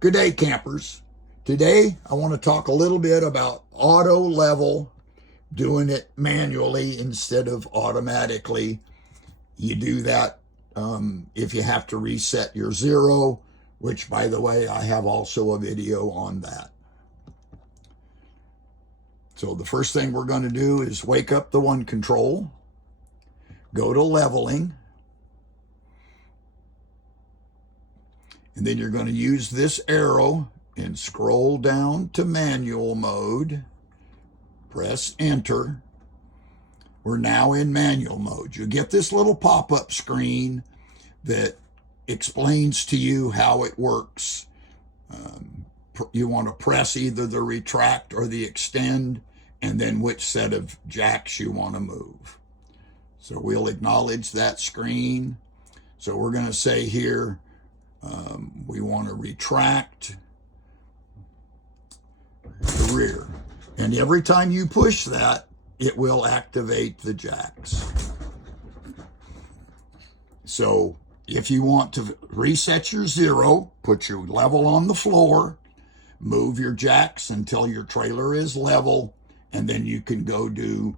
Good day, campers. Today, I want to talk a little bit about auto level, doing it manually instead of automatically. You do that if you have to reset your zero, which, by the way, I have also a video on that. So the first thing we're going to do is wake up the OneControl, go to leveling, and then you're going to use this arrow and scroll down to manual mode. Press enter. We're now in manual mode. You get this little pop-up screen that explains to you how it works. You want to press either the retract or the extend, and then which set of jacks you want to move. So we'll acknowledge that screen. So we're going to say here, we want to retract the rear. And every time you push that, it will activate the jacks. So if you want to reset your zero, put your level on the floor, move your jacks until your trailer is level, and then you can go do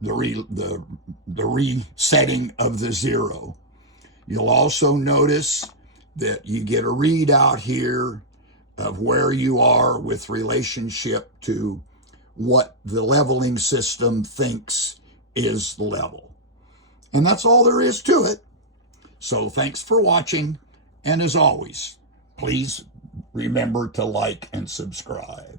the resetting of the zero. You'll also notice that you get a readout here of where you are with relationship to what the leveling system thinks is level. And that's all there is to it. So thanks for watching. And as always, please remember to like and subscribe.